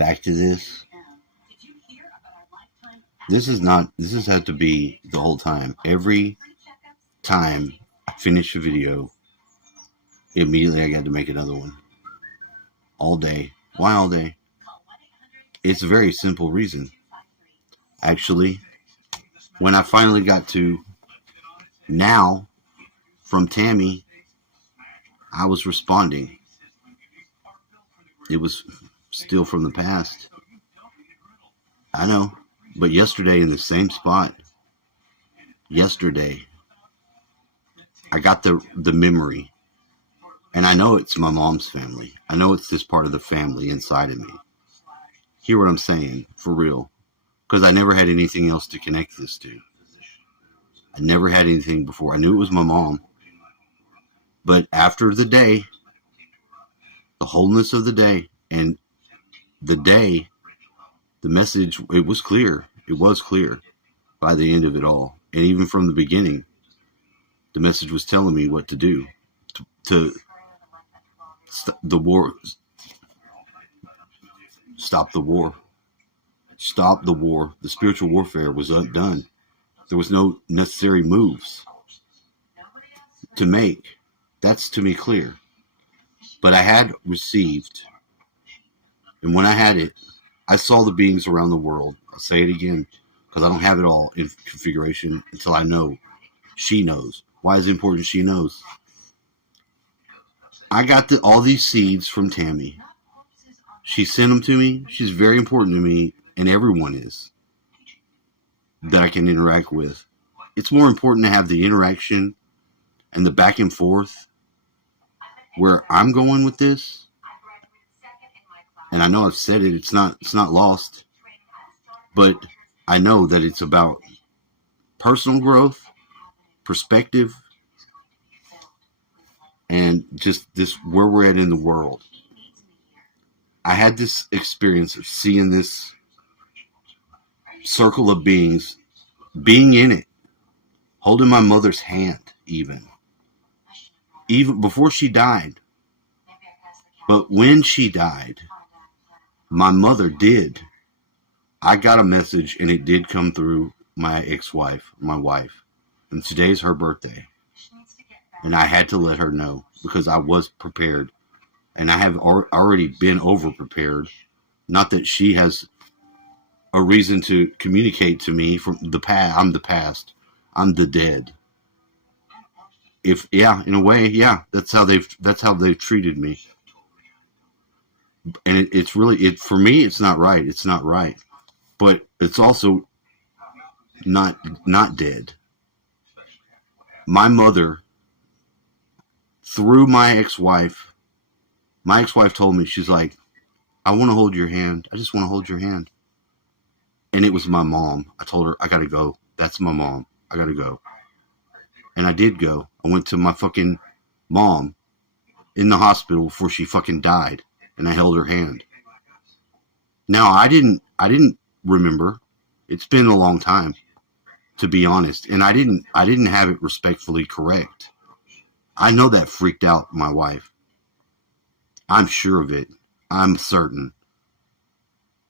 back to this. This has had to be the whole time. Every time I finish a video, immediately I got to make another one. All day. Why all day? It's a very simple reason. Actually, when I finally got to now from Tammy, I was responding. It was still from the past. I know. But yesterday in the same spot, yesterday, I got the memory. And I know it's my mom's family. I know it's this part of the family inside of me. Hear what I'm saying? For real. Because I never had anything else to connect this to. I never had anything before. I knew it was my mom. But after the day, the wholeness of the day, and the day, the message, it was clear. It was clear by the end of it all. And even from the beginning, the message was telling me what to do to stop the war. Stop the war. Stop the war. The spiritual warfare was undone. There was no necessary moves to make. That's to me clear. But I had received, and when I had it, I saw the beings around the world. I'll say it again, because I don't have it all in configuration until I know. She knows. Why is it important she knows? I got all these seeds from Tammy. She sent them to me. She's very important to me, and everyone is, that I can interact with. It's more important to have the interaction and the back and forth where I'm going with this. And I know I've said it, it's not lost, but I know that it's about personal growth, perspective, and just this where we're at in the world. I had this experience of seeing this circle of beings, being in it, holding my mother's hand, even before she died. But when she died, my mother did. I got a message, and it did come through my ex-wife, my wife. And today's her birthday. And I had to let her know because I was prepared. And I have already been over-prepared. Not that she has a reason to communicate to me from the past. I'm the past. I'm the dead. In a way, that's how they've treated me. And it's really, for me, it's not right. It's not right. But it's also not dead. My mother, through my ex-wife told me, she's like, I want to hold your hand. I just want to hold your hand. And it was my mom. I told her, I got to go. That's my mom. I got to go. And I did go. I went to my fucking mom in the hospital before she fucking died. And I held her hand. Now, I didn't remember. It's been a long time, to be honest. And I didn't have it respectfully correct. I know that freaked out my wife. I'm sure of it. I'm certain.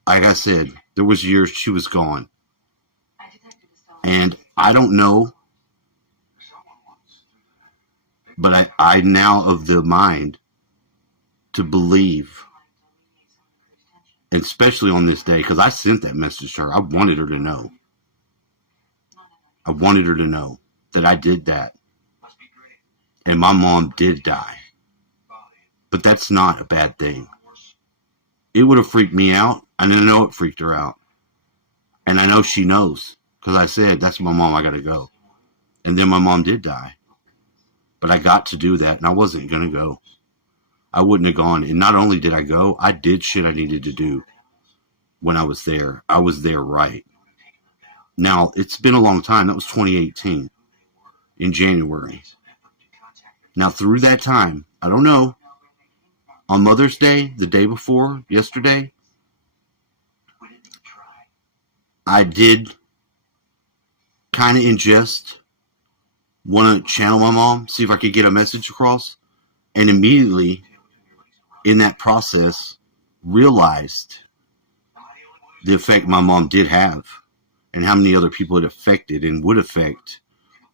Like I said, there was years she was gone. And I don't know. But I now of the mind to believe, especially on this day, because I sent that message to her. I wanted her to know. I wanted her to know that I did that. And my mom did die. But that's not a bad thing. It would have freaked me out. And I know it freaked her out. And I know she knows. Because I said, that's my mom, I got to go. And then my mom did die. But I got to do that, and I wasn't going to go. I wouldn't have gone. And not only did I go, I did shit I needed to do when I was there. I was there right. Now, it's been a long time. That was 2018 in January. Now, through that time, I don't know, on Mother's Day, the day before, yesterday, I did kind of ingest, want to channel my mom, see if I could get a message across, and immediately in that process realized the effect my mom did have and how many other people it affected and would affect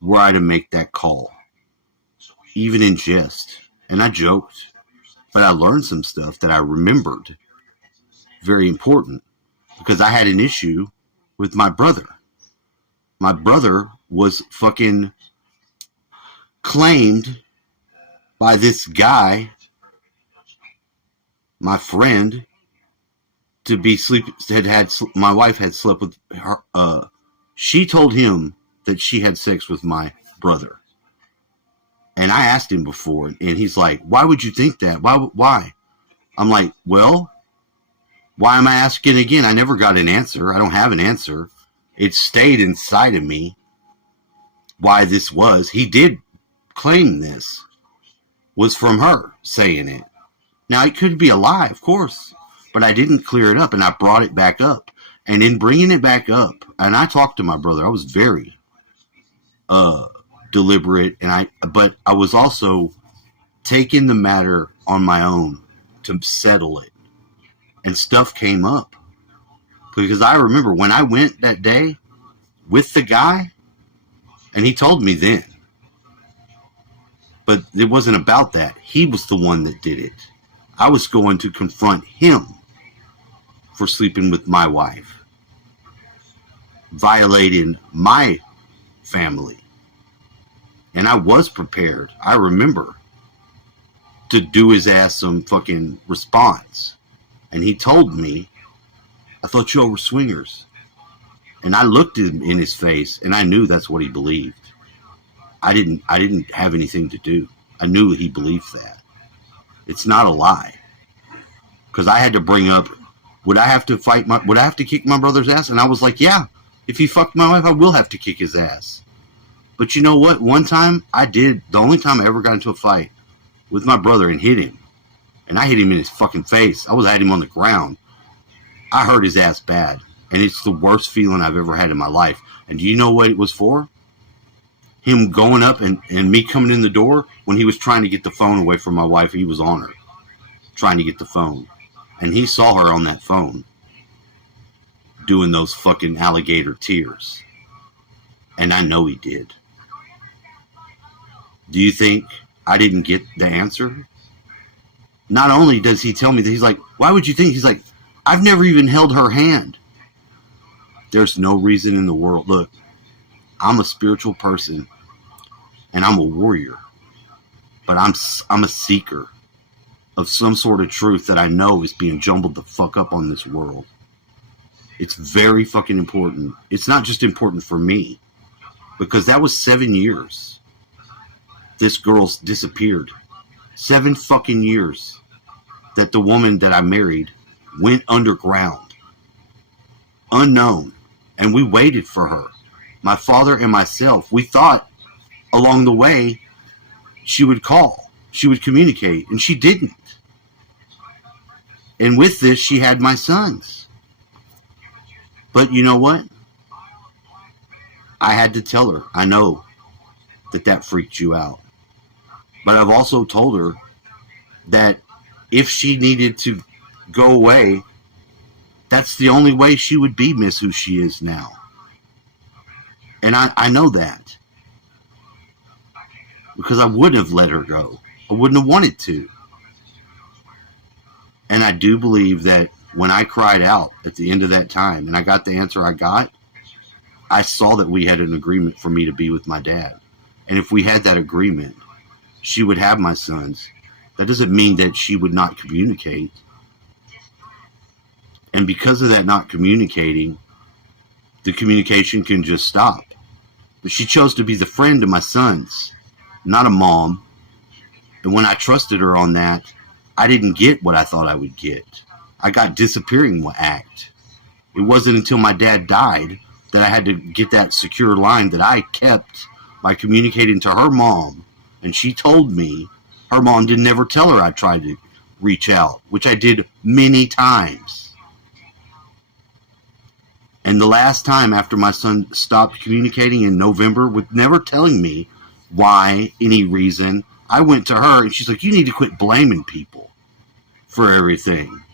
were I to make that call, even in jest. And I joked, but I learned some stuff that I remembered, very important, because I had an issue with my brother. My brother was fucking claimed by this guy, my friend, to be my wife had slept with her. She told him that she had sex with my brother. And I asked him before, and he's like, why would you think that? Why? I'm like, well, why am I asking again? I never got an answer. I don't have an answer. It stayed inside of me why this was. He did claim this was from her saying it. Now, it could be a lie, of course, but I didn't clear it up, and I brought it back up. And in bringing it back up, and I talked to my brother, I was very deliberate, but I was also taking the matter on my own to settle it. And stuff came up. Because I remember when I went that day with the guy, and he told me then. But it wasn't about that. He was the one that did it. I was going to confront him for sleeping with my wife, violating my family. And I was prepared, I remember, to do his ass some fucking response. And he told me, I thought y'all were swingers. And I looked him in his face, and I knew that's what he believed. I didn't have anything to do. I knew he believed that. It's not a lie. Because I had to bring up, would I have to kick my brother's ass? And I was like, yeah, if he fucked my wife, I will have to kick his ass. But you know what? One time I did, the only time I ever got into a fight with my brother and hit him. And I hit him in his fucking face. I had him on the ground. I hurt his ass bad. And it's the worst feeling I've ever had in my life. And do you know what it was for? Him going up and me coming in the door when he was trying to get the phone away from my wife. He was on her, trying to get the phone. And he saw her on that phone doing those fucking alligator tears. And I know he did. Do you think I didn't get the answer? Not only does he tell me that, he's like, why would you think? He's like, I've never even held her hand. There's no reason in the world. Look, I'm a spiritual person and I'm a warrior, but I'm a seeker of some sort of truth that I know is being jumbled the fuck up on this world. It's very fucking important. It's not just important for me, because that was 7 years. This girl's disappeared. 7 fucking years that the woman that I married went underground, unknown, and we waited for her. My father and myself, we thought along the way she would call, she would communicate, and she didn't. And with this, she had my sons. But you know what? I had to tell her, I know that freaked you out. But I've also told her that if she needed to go away, that's the only way she would be Miss Who She Is now. And I know that. Because I wouldn't have let her go. I wouldn't have wanted to. And I do believe that when I cried out at the end of that time and I got the answer I got, I saw that we had an agreement for me to be with my dad. And if we had that agreement, she would have my sons. That doesn't mean that she would not communicate. And because of that not communicating, the communication can just stop. But she chose to be the friend of my sons, not a mom. And when I trusted her on that, I didn't get what I thought I would get. I got disappearing act. It wasn't until my dad died that I had to get that secure line that I kept by communicating to her mom. And she told me her mom didn't ever tell her I tried to reach out, which I did many times. And the last time after my son stopped communicating in November with never telling me why, any reason, I went to her and she's like, you need to quit blaming people for everything.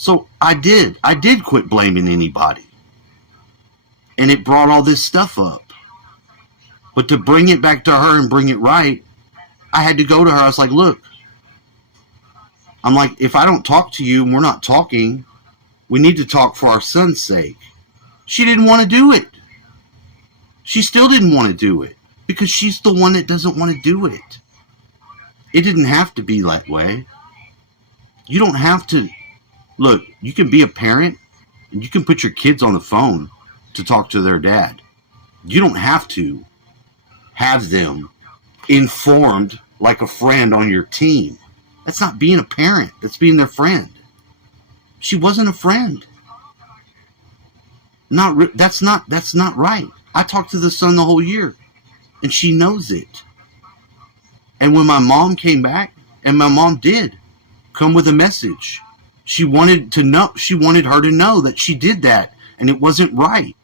So I did quit blaming anybody. And it brought all this stuff up. But to bring it back to her and bring it right, I had to go to her. I was like, look, I'm like, if I don't talk to you and we're not talking, we need to talk for our son's sake. She didn't want to do it. She still didn't want to do it because she's the one that doesn't want to do it. It didn't have to be that way. You don't have to. Look, you can be a parent and you can put your kids on the phone to talk to their dad. You don't have to have them informed like a friend on your team. That's not being a parent. That's being their friend. She wasn't a friend. That's not right. I talked to the son the whole year, and she knows it. And when my mom came back, and my mom did come with a message, she wanted her to know that she did that, and it wasn't right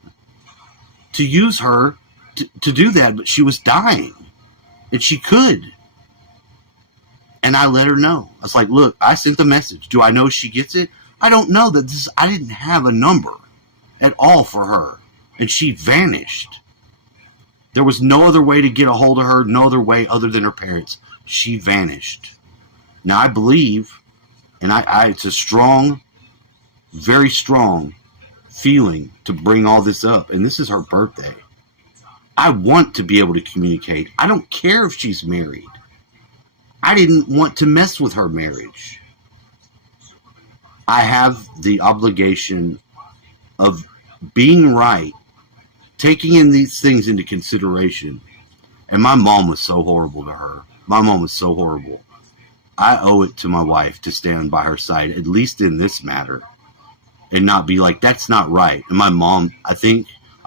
to use her to do that, but she was dying, and she could. And I let her know. I was like, look, I sent the message. Do I know she gets it? I don't know. I didn't have a number at all for her. And she vanished. There was no other way to get a hold of her, no other way other than her parents. She vanished. Now I believe, and it's a strong, very strong feeling to bring all this up. And this is her birthday. I want to be able to communicate. I don't care if she's married. I didn't want to mess with her marriage. I have the obligation of being right, taking in these things into consideration. And my mom was so horrible to her. My mom was so horrible. I owe it to my wife to stand by her side, at least in this matter, and not be like, that's not right. And my mom, I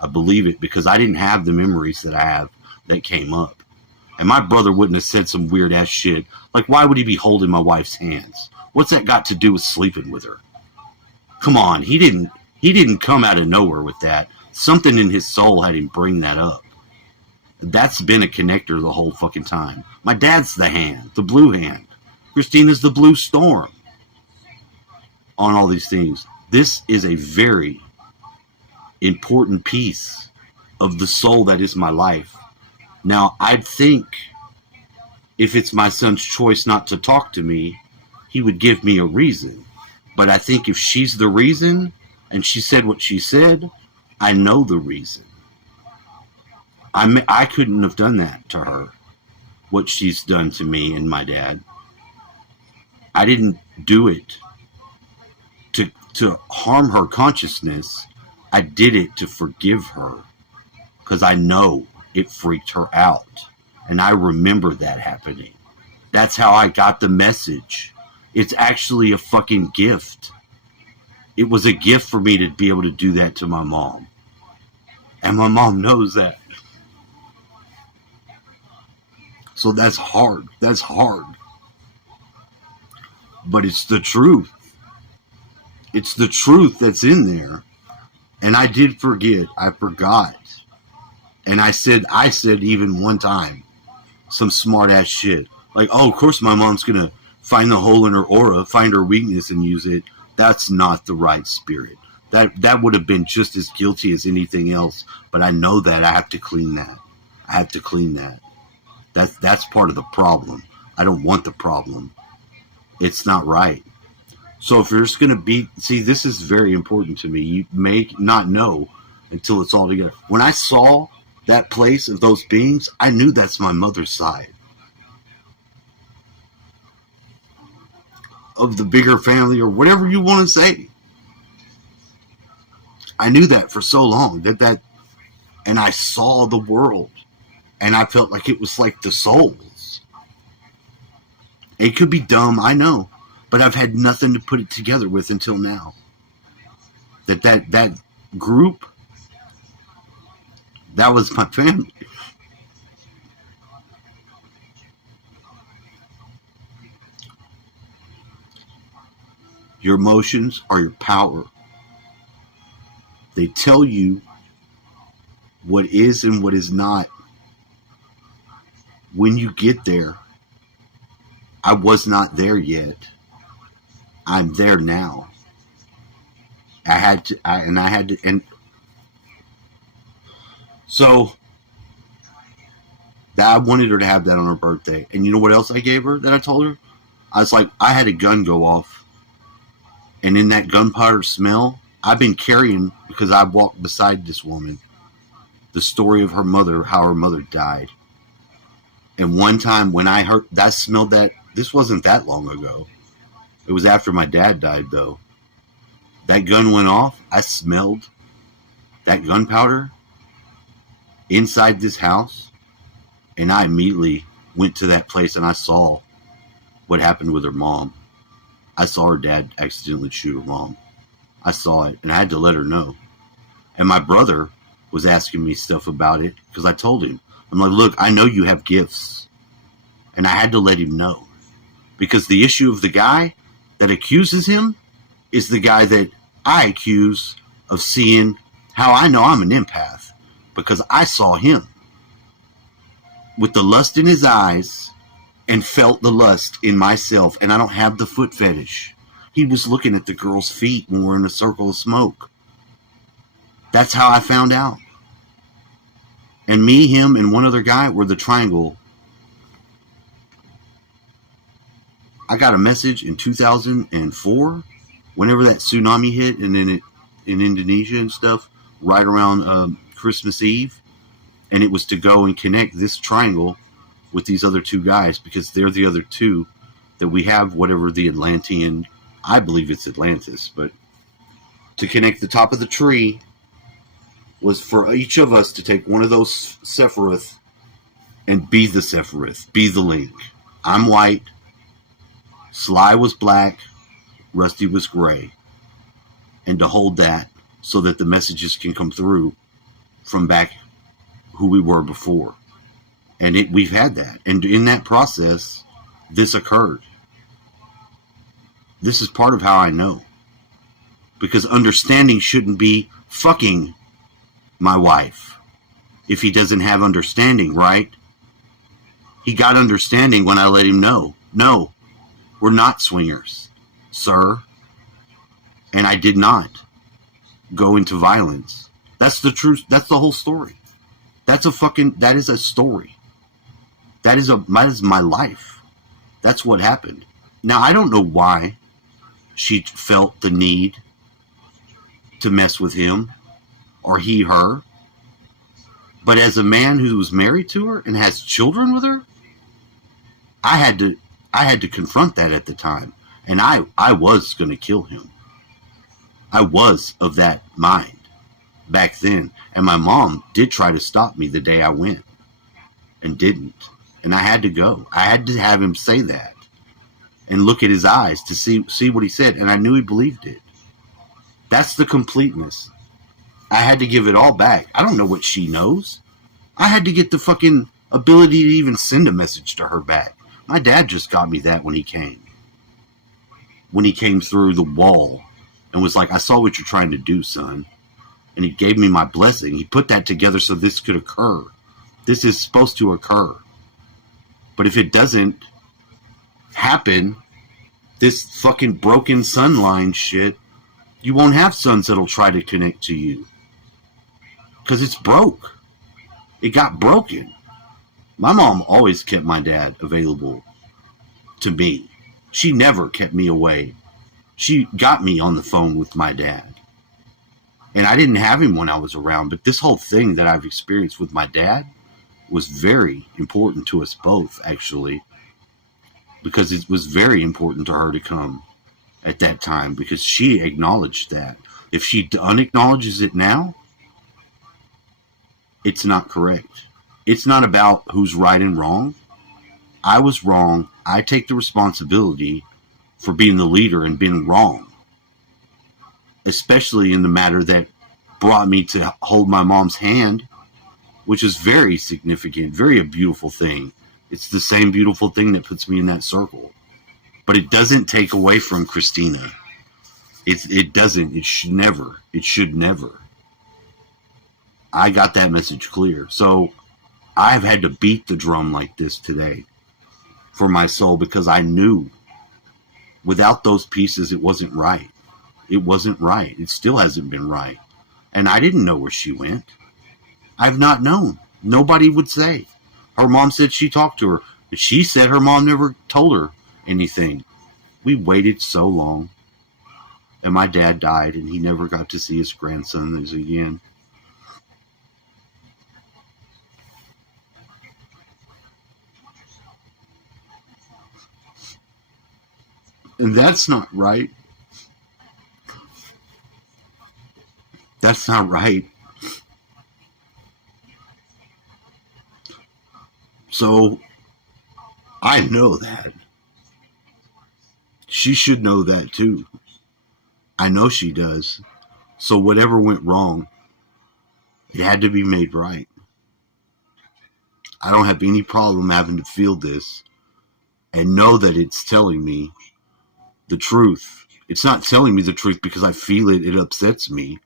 believe it because I didn't have the memories that I have that came up. And my brother wouldn't have said some weird ass shit. Like, why would he be holding my wife's hands? What's that got to do with sleeping with her? Come on, he didn't come out of nowhere with that. Something in his soul had him bring that up. That's been a connector the whole fucking time. My dad's the hand, the blue hand. Christina's the blue storm. On all these things. This is a very important piece of the soul that is my life. Now, I'd think if it's my son's choice not to talk to me, he would give me a reason. But I think if she's the reason, and she said what she said, I know the reason. I couldn't have done that to her, what she's done to me and my dad. I didn't do it to harm her consciousness. I did it to forgive her because I know it freaked her out. And I remember that happening. That's how I got the message. It's actually a fucking gift. It was a gift for me to be able to do that to my mom. And my mom knows that. So that's hard. That's hard. But it's the truth. It's the truth that's in there. And I did forget. I forgot. And I said even one time some smart ass shit. Like, oh, of course my mom's going to find the hole in her aura, find her weakness and use it. That's not the right spirit. That would have been just as guilty as anything else. But I know that. I have to clean that. I have to clean that. That's part of the problem. I don't want the problem. It's not right. So if you're just going to see, this is very important to me. You may not know until it's all together. When I saw that place of those beings, I knew that's my mother's side of the bigger family or whatever you want to say. I knew that for so long and I saw the world and I felt like it was like the souls. It could be dumb, I know, but I've had nothing to put it together with until now. That group, that was my family. Your emotions are your power. They tell you what is and what is not. When you get there, I was not there yet. I'm there now. And so that I wanted her to have that on her birthday. And you know what else I gave her that I told her? I was like, I had a gun go off, and in that gunpowder smell, I've been carrying, because I walked beside this woman, the story of her mother, how her mother died. And one time when I heard that, smelled that, this wasn't that long ago. It was after my dad died, though. That gun went off. I smelled that gunpowder inside this house, and I immediately went to that place and I saw what happened with her mom. I saw her dad accidentally shoot her mom. I saw it, and I had to let her know. And my brother was asking me stuff about it because I told him. I'm like, look, I know you have gifts. And I had to let him know. Because the issue of the guy that accuses him is the guy that I accuse of seeing how I know I'm an empath. Because I saw him with the lust in his eyes and felt the lust in myself. And I don't have the foot fetish. He was looking at the girl's feet when we're in a circle of smoke. That's how I found out. And me, him, and one other guy were the triangle. I got a message in 2004, whenever that tsunami hit, and then it in Indonesia and stuff, right around Christmas Eve. And it was to go and connect this triangle with these other two guys, because they're the other two that we have, whatever the Atlantean, I believe it's Atlantis, but to connect the top of the tree was for each of us to take one of those Sephiroth and be the Sephiroth, be the link. I'm white, Sly was black, Rusty was gray. And to hold that so that the messages can come through from back who we were before. And we've had that. And in that process, this occurred. This is part of how I know. Because understanding shouldn't be fucking my wife if he doesn't have understanding, right? He got understanding when I let him know. No, we're not swingers, sir. And I did not go into violence. That's the truth. That's the whole story. That is a story. That is my life. That's what happened. Now, I don't know why she felt the need to mess with him, or he, her. But as a man who was married to her and has children with her, I had to confront that at the time. And I was going to kill him. I was of that mind back then. And my mom did try to stop me the day I went and didn't. And I had to go. I had to have him say that and look at his eyes to see what he said. And I knew he believed it. That's the completeness. I had to give it all back. I don't know what she knows. I had to get the fucking ability to even send a message to her back. My dad just got me that when he came. When he came through the wall and was like, I saw what you're trying to do, son. And he gave me my blessing. He put that together so this could occur. This is supposed to occur. But if it doesn't happen, this fucking broken sun line shit, you won't have sons that'll try to connect to you. Because it's broke. It got broken. My mom always kept my dad available to me. She never kept me away. She got me on the phone with my dad. And I didn't have him when I was around, but this whole thing that I've experienced with my dad was very important to us both, actually, because it was very important to her to come at that time, because she acknowledged that. If she unacknowledges it now, it's not correct. It's not about who's right and wrong. I was wrong. I take the responsibility for being the leader and being wrong, especially in the matter that brought me to hold my mom's hand, which is very significant, very a beautiful thing. It's the same beautiful thing that puts me in that circle. But it doesn't take away from Christina. It doesn't. It should never. It should never. I got that message clear. So I've had to beat the drum like this today for my soul, because I knew without those pieces it wasn't right. It wasn't right. It still hasn't been right. And I didn't know where she went. I've not known. Nobody would say. Her mom said she talked to her. But she said her mom never told her anything. We waited so long. And my dad died, and he never got to see his grandsons again. And that's not right. That's not right. So I know that. She should know that too. I know she does. So whatever went wrong, it had to be made right. I don't have any problem having to feel this and know that it's telling me the truth. It's not telling me the truth because I feel it, it upsets me.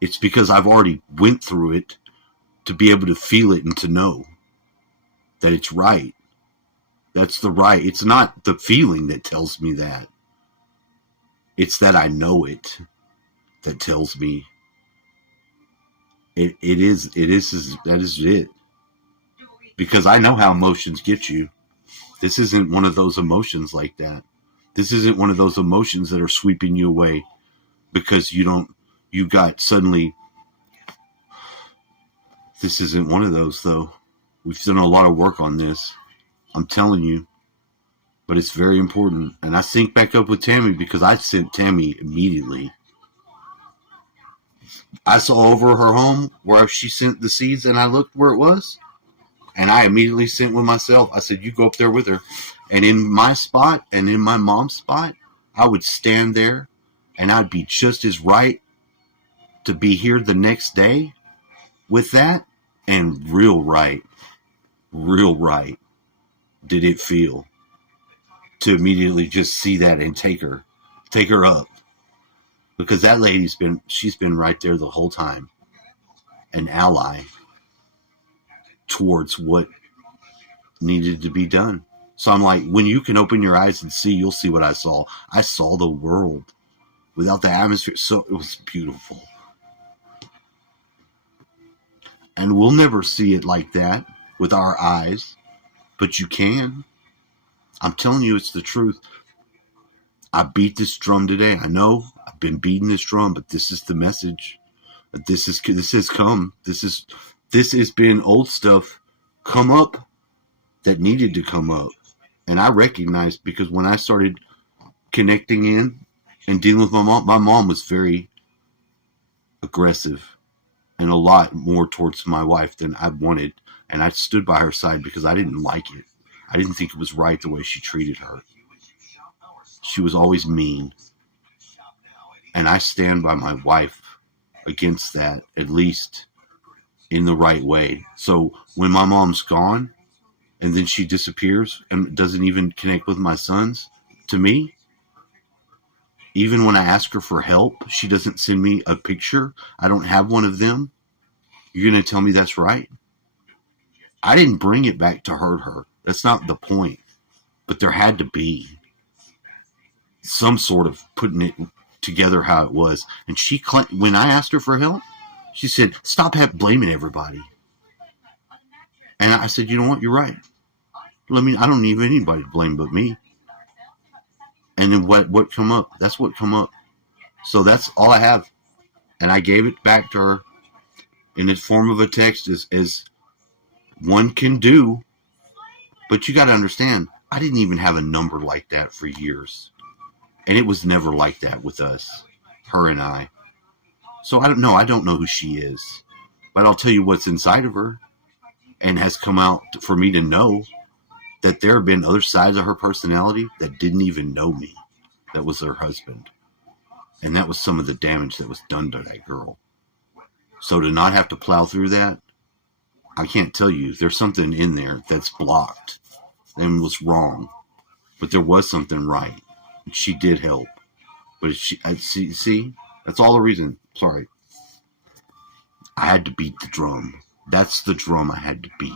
It's because I've already went through it to be able to feel it and to know that it's right. That's the right. It's not the feeling that tells me that. It's that I know it that tells me that is it. Because I know how emotions get you. This isn't one of those emotions like that. This isn't one of those emotions that are sweeping you away because you got suddenly. This isn't one of those, though. We've done a lot of work on this. I'm telling you. But it's very important. And I sync back up with Tammy because I sent Tammy immediately. I saw over her home where she sent the seeds and I looked where it was. And I immediately sent with myself. I said, you go up there with her. And in my spot and in my mom's spot, I would stand there and I'd be just as right to be here the next day with that. And real right did it feel to immediately just see that and take her up. Because that she's been right there the whole time. An ally towards what needed to be done. So I'm like, when you can open your eyes and see, you'll see what I saw. I saw the world without the atmosphere. So it was beautiful. And we'll never see it like that with our eyes, but you can. I'm telling you, it's the truth. I beat this drum today. I know I've been beating this drum, but this is the message. This has come. This has been old stuff come up that needed to come up. And I recognized because when I started connecting in and dealing with my mom was very aggressive and a lot more towards my wife than I wanted. And I stood by her side because I didn't like it. I didn't think it was right the way she treated her. She was always mean. And I stand by my wife against that, at least in the right way. So when my mom's gone and then she disappears and doesn't even connect with my sons, to me, even when I ask her for help, she doesn't send me a picture. I don't have one of them. You're going to tell me that's right? I didn't bring it back to hurt her. That's not the point. But there had to be some sort of putting it together how it was. And when I asked her for help, she said, stop blaming everybody. And I said, you know what? You're right. I don't need anybody to blame but me. And then what come up? That's what come up. So that's all I have. And I gave it back to her in the form of a text as one can do. But you got to understand, I didn't even have a number like that for years. And it was never like that with us, her and I. So I don't know who she is. But I'll tell you what's inside of her and has come out for me to know that there have been other sides of her personality that didn't even know me. That was her husband. And that was some of the damage that was done to that girl. So to not have to plow through that, I can't tell you. There's something in there that's blocked and was wrong. But there was something right. She did help. But see, that's all the reason. Sorry. I had to beat the drum. That's the drum I had to beat.